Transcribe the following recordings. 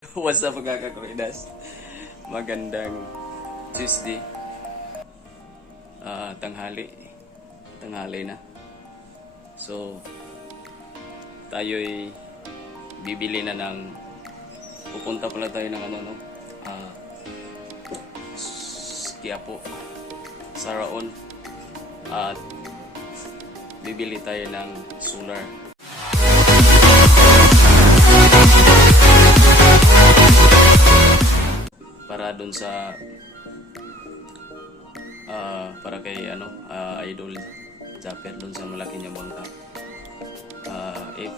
What's up mga kakuridas? Magandang Tuesday. Tanghali na. So, tayo'y bibili na ng pupunta pala tayo ng Quiapo, Saraon, at bibili tayo ng solar. Para dun sa para kay Idol Japper dun sa malaki niya bangka, if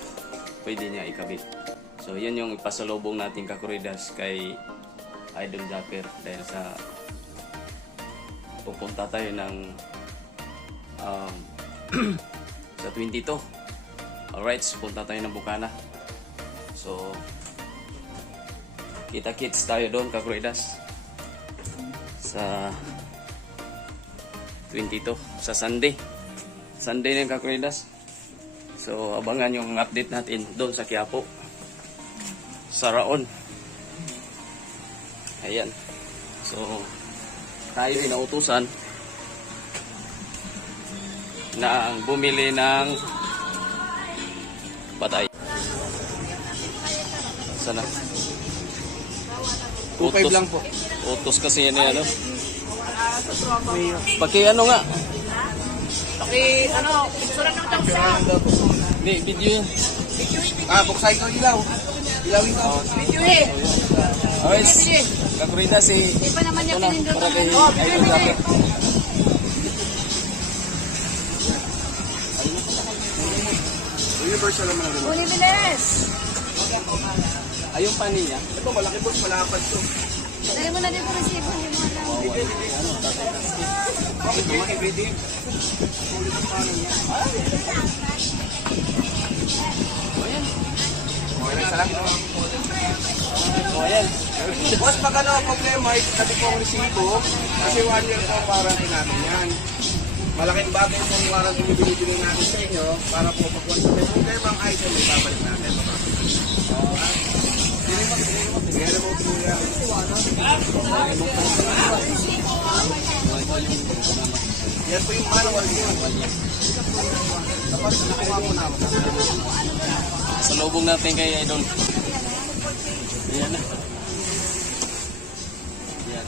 pwede niya ikabit. So yan yung ipasalubong natin kakuridas kay Idol Japper dahil sa pupunta tayo ng sa 22. Alright, punta tayo ng Bukana. So kita-kits tayo doon kakuridas sa 22 sa Sunday na yung kakuridas. So abangan yung update natin doon sa Quiapo, Saraon. Ayan, so tayo inautusan na bumili ng patay. Sana 2.5 lang po. Utos kasi yan eh, Paki nga. Picturean ng tangsa. Hindi, video yun. Buksay ko ilaw. Ilawin ko. Video eh. Okay, kakurida si... Di pa naman niya pinindot para kay ng Idol Japper. Universal naman ang remote. Unibiles. Ayong pani niya. Ito, malaki boss, malapad to. Dali mo na din po resibo. Hindi mo alam. Bakit mo makibidi? Okay na, isa lang. O, ayan. Boss, pag problema, sabi ko ang resibo, kasi 1 year po ang warranty natin yan. Malaking bagay po ang warranty na binibili natin sa inyo para po pag once may problema ang item, ibabalik natin. Yan po yung manual yun. Tapos nakuha mo na. Salubong natin kay Idol. Ayan na. Ayan.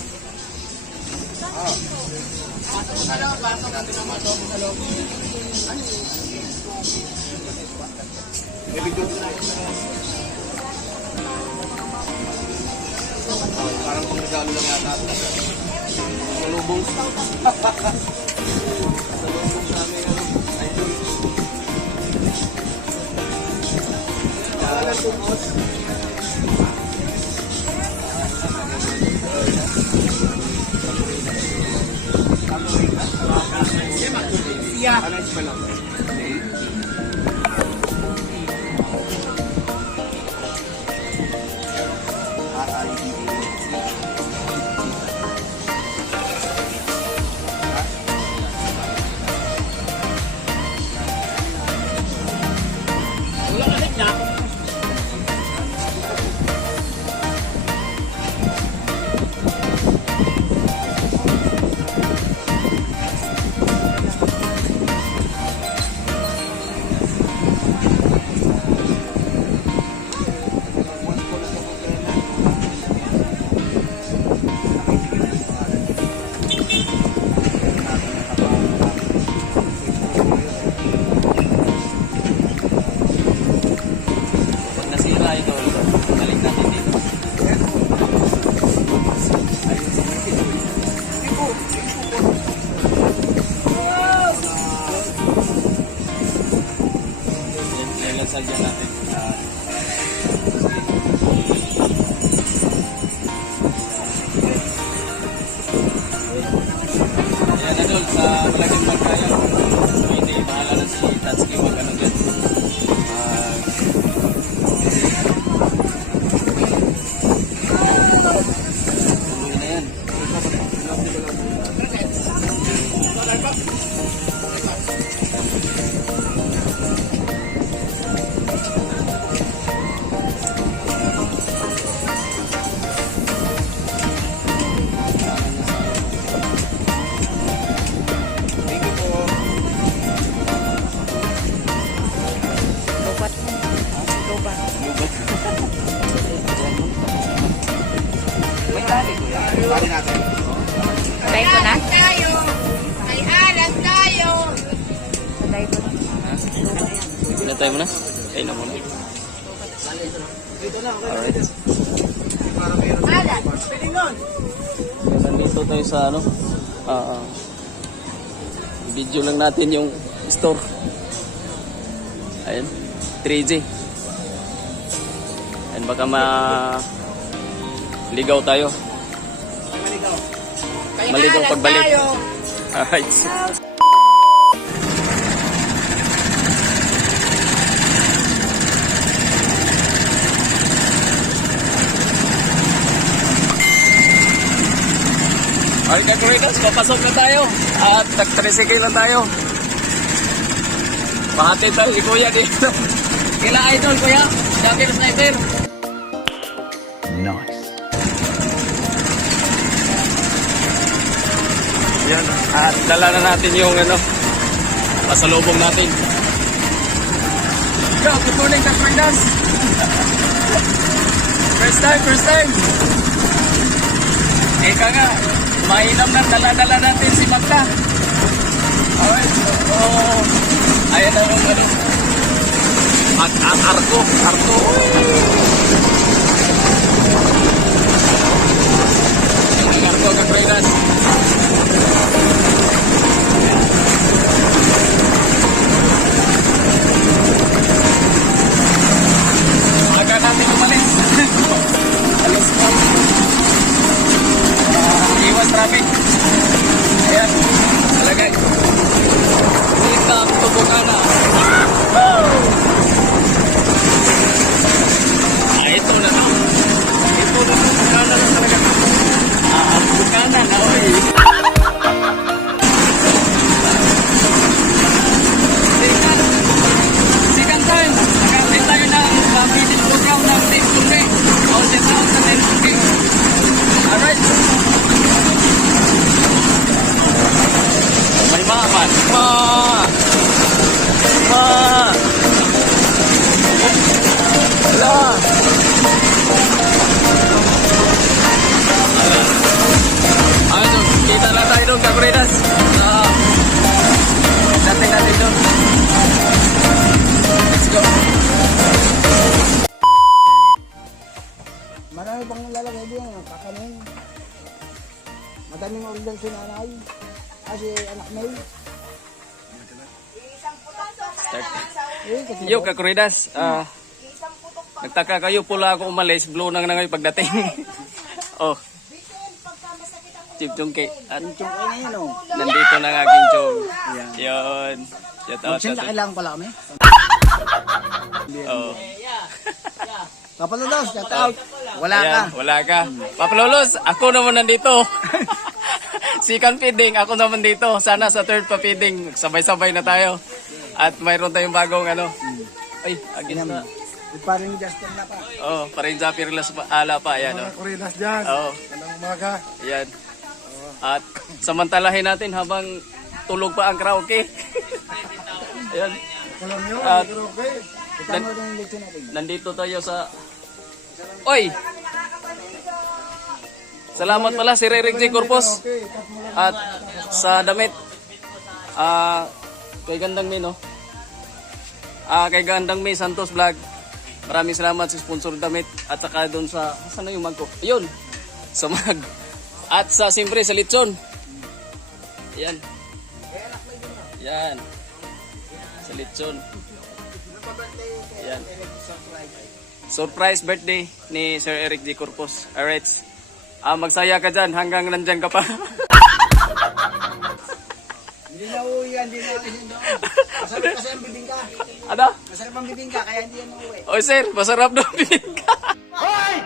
Parang pang-regalo lang yata. Salubong. Salubong namin Idol. Alam po, boss. Ano yung spell lang? Bali natin. Patay ko na? Tayo! May alam tayo! Patay ko na. Pinatay mo na? Kain na muna. Alright. Alam! Nandito tayo sa ano, video lang natin yung store. Ayan, 3G. Ayan, baka ligaw tayo. Maligaw pagbalik. Alright. Alright, Kakuridas, papasok na tayo. At nag-tricycle na tayo. Bahati tayo si Kuya dito. Kila idol, Kuya. Jagger Sniper. Nice. Yan. At dala na natin yung ano, pasalubong natin. Yo, good morning, Kakuridas. First time. Eka nga. Mainam na dala-dala natin si Magda. Alright. So, ayan na yung ano. Arko. Ang arko, Kakuridas. Aga natin umalis. Alis mo. Iwas traffic. Ayan. Talagay. Sikap Tubungana. Ito na to. Tubungana na talaga. Tubungana na. Oy. Second time. Nakapit tayo ng meeting program ng Team Tunde. All the sound sa Team Tunde. Alright. May maaman. Wala. Ano, kita lang tayo doon, Kakuridas. Dating natin doon. Let's go. Marami pang lalagay din, kakanin. Madaming order si nanay. Kasi anak May. Yo, Kakuridas. Nagtaka kayo, pula ako umalis. Blue nang nangayon pagdating. Oh. Chip Chungke. At Yung ay na yun, oh. nandito na ang aking chong. Yun. Shout out. Magsin na kailangan pala kami. Oh. Kapalolos, shout out. Wala ka. Ayan, wala ka. Papalolos, ako naman nandito. Second feeding, ako naman dito. Sana sa third pa feeding, sabay-sabay na tayo. At mayroon tayong bagong ano. Ay, agin na. Parang Justin na pa. Oh, parin sa Pirlas ala pa. Ayan, oh. Kuridas dyan. Oh. Kanang umaga. Ayan. At samantalahin natin habang tulog pa ang karaoke. Ayan. Alam nyo, At okay. Kita mo rin yung lechon natin. nandito tayo sa... Oy! Salamat pala si Rick J. Corpus. At sa damit. Kay Gandang May, no? Kay Gandang May Santos Vlog. Maraming salamat sa sponsor damit. At saka doon sa... Saan na yung mag ko? Ayun! Sa mag. At sa siyempre sa Litson. Ayan. Yan. Sa Litson. Ayan. Surprise birthday ni Sir Eric J. Corpus. Alright. Magsaya ka dyan hanggang nandyan ka pa. Hindi na uwi yan, hindi na uwi doon. Masarap kasi ang bibingka. Ano? Masarap ang bibingka, kaya hindi yan uwi. Oh sir, masarap daw bibingka. Hoy!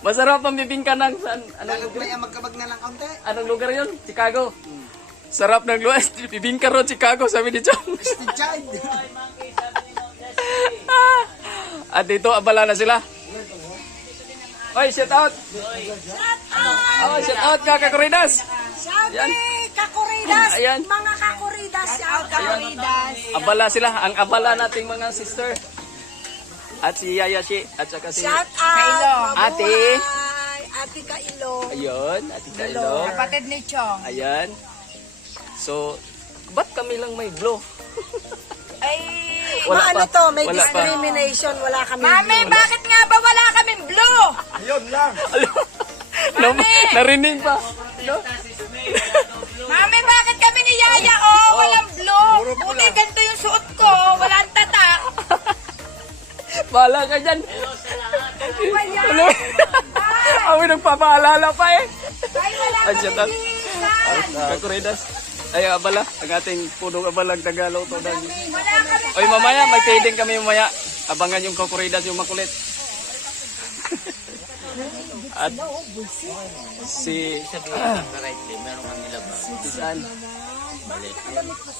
Masarap ang bibingka ng saan? Lalag na yan, magkabag na lang kaunti. Anong lugar yun? Chicago. Sarap ng lugar. Bibingka ro Chicago, sabi ni John. Steve Child. At dito, abala na sila. Oy, shout out! Oh, shout out ka, Kakuridas! Ayan. Kakuridas! Ayan. Mga kakuridas! Kakuridas! Abala sila, ang abala nating mga sister. At si Yaya Shi. At saka si... Shout out! Ate. Mabuhay! Ate Kailo. Ayun. Ate Kailo. Kapatid ni Chong. Ayan. So, ba't kami lang may blow? Ay, Wala Ano pa. to, may Wala pa. discrimination, wala kami. Mami, bakit nga ba wala kaming blue? Ayun lang. Narinig pa. No? Mami, bakit kami ni Yaya, walang blue? Buti ganito yung suot ko, walang tatak. Bahala ka dyan. Ano? Awi nagpapaalala pa eh. Ay, wala Ay, shut up. kaming Kakuridas. Ay, abala. Ang ating punong abalang Tagalog to. wala kaming Oy, mamaya, may fading kami mamaya. Abangan yung kakuridas, yung makulit. At si... Si San.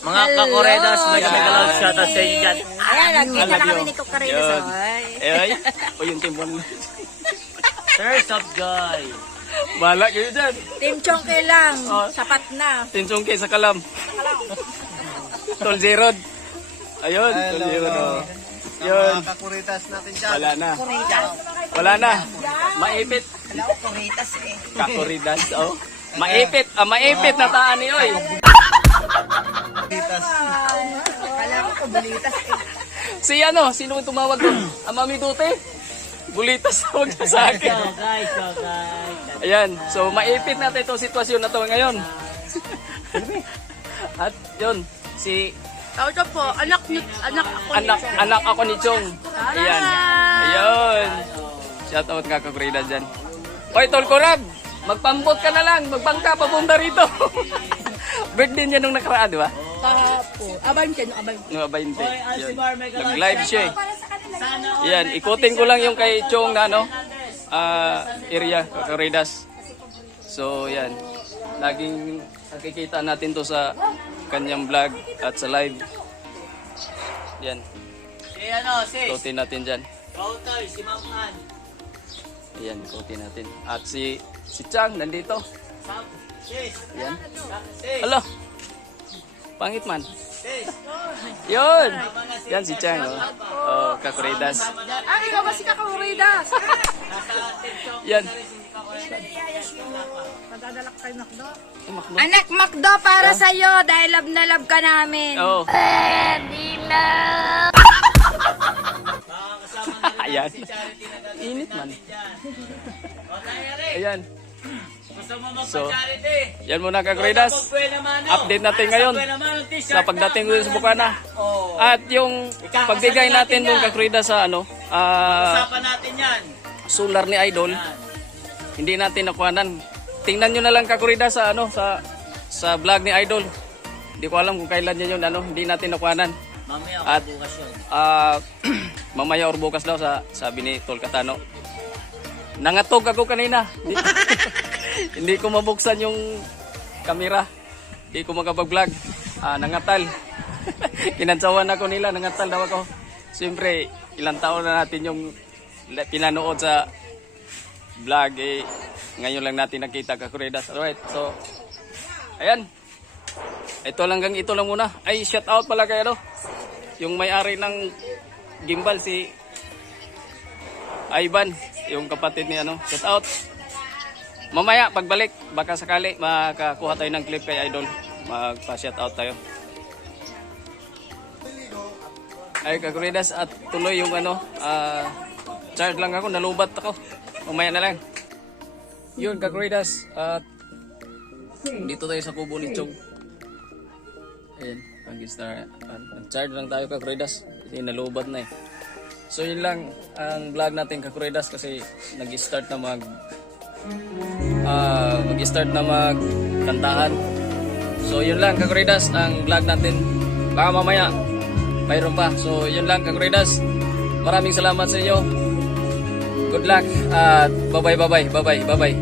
Mga kakoredas, may kami ka lang shoutout sa inyo dyan. Ayan, nagkita na kami ni Kukarino. Yun. Ay, o yung timbon. Thirst of joy. Bahala kayo dyan. Team Chongke lang, sapat na. Tinsong kay sa kalam. Tol Zerod. Ayun, Tol Zerod. Oh. Yun. Mga kakuritas natin dyan. Wala na. Wala na. Maipit. Kuritas eh. Kakuridas. Oh. Maipit. Maipit na taan ni oy. Kala ko ko bulitas eh. Si ano, sino yung tumawag doon? Mami Dute? Bulitas tawag niya sa akin. Guys. Ayan, so maipit natin itong sitwasyon na to ngayon. At yun, si Ito po, anak anak ako ni Chong. Ayan. Ayun. Shout out nga kagrida dyan. Oy, Tol Korab, magpambot ka na lang. Magbangka papunta rito. Birthday niya nung nakaraan, di ba? Kapo. Abante, no, abante. No, 20. Hoy, Yun. Alcibar, may ka lang Nag-live siya eh. Sana Yan, ikutin ko lang yung kay Chong na ano, area, Kakaridas. So, yan. Laging nakikita natin to sa kanyang vlog at sa live. Yan, si ano, sis. ikutin natin dyan. Kautoy, si Ma'am Ann. Ayan, ikutin natin. At si Chang, nandito. Sis. Yan. Sis. Alo, pangit man. Sis. Yun! Yan si Chang, oh. Oh, Kakaridas. Ah, ikaw ba si Kakuridas? Yan. Madadalak kayo Macdo. Oh, Macdo. Anak Macdo para sa'yo dahil love na love ka namin. Oh. Ayan. Init man. Ayan. Gusto mo So, magpa-charity? yan muna Kakuridas. Update natin ngayon sa pagdating ko sa Bukana. Oh. At yung pagbigay natin doon Kakuridas sa ano, Usapan natin yan. solar ni Idol. Hindi natin nakuhanan. Tingnan nyo na lang Kakuridas sa ano, sa vlog ni Idol. Hindi ko alam kung kailan yan yun, ano, hindi natin nakuhanan. Mamaya At bukas yun. mamaya or bukas daw sabi ni Tol Katano. Nangatog ako kanina. Hindi ko mabuksan yung camera. Hindi ko makapag-vlog. Nangatal. Kinansawan ako nila, nangatal daw ako. Siyempre, ilang taon na natin yung pinanood sa vlog. Ngayon lang natin nakita Kakuridas. Alright, so, ayan. Ito lang muna. Ay, shout out pala kayo, no? Yung may-ari ng gimbal, si Ivan, yung kapatid ni ano. Shout out. Mamaya, pagbalik, baka sakali makakuha tayo ng clip kay Idol. Magpa-shout out tayo. Ay, Kakuridas, at tuloy yung ano, charge lang ako, nalubat ako. Mamaya na lang. Yun, Kakuridas, at dito tayo sa kubo ni Chong. Ayan, charge lang tayo Kakuridas, kasi nalubat na eh. So yun lang ang vlog natin Kakuridas, kasi nag-start na magkantahan. So yun lang Kakuridas ang vlog natin. Baka mamaya mayroon pa. So yun lang Kakuridas. Maraming salamat sa inyo. Good luck at bye bye.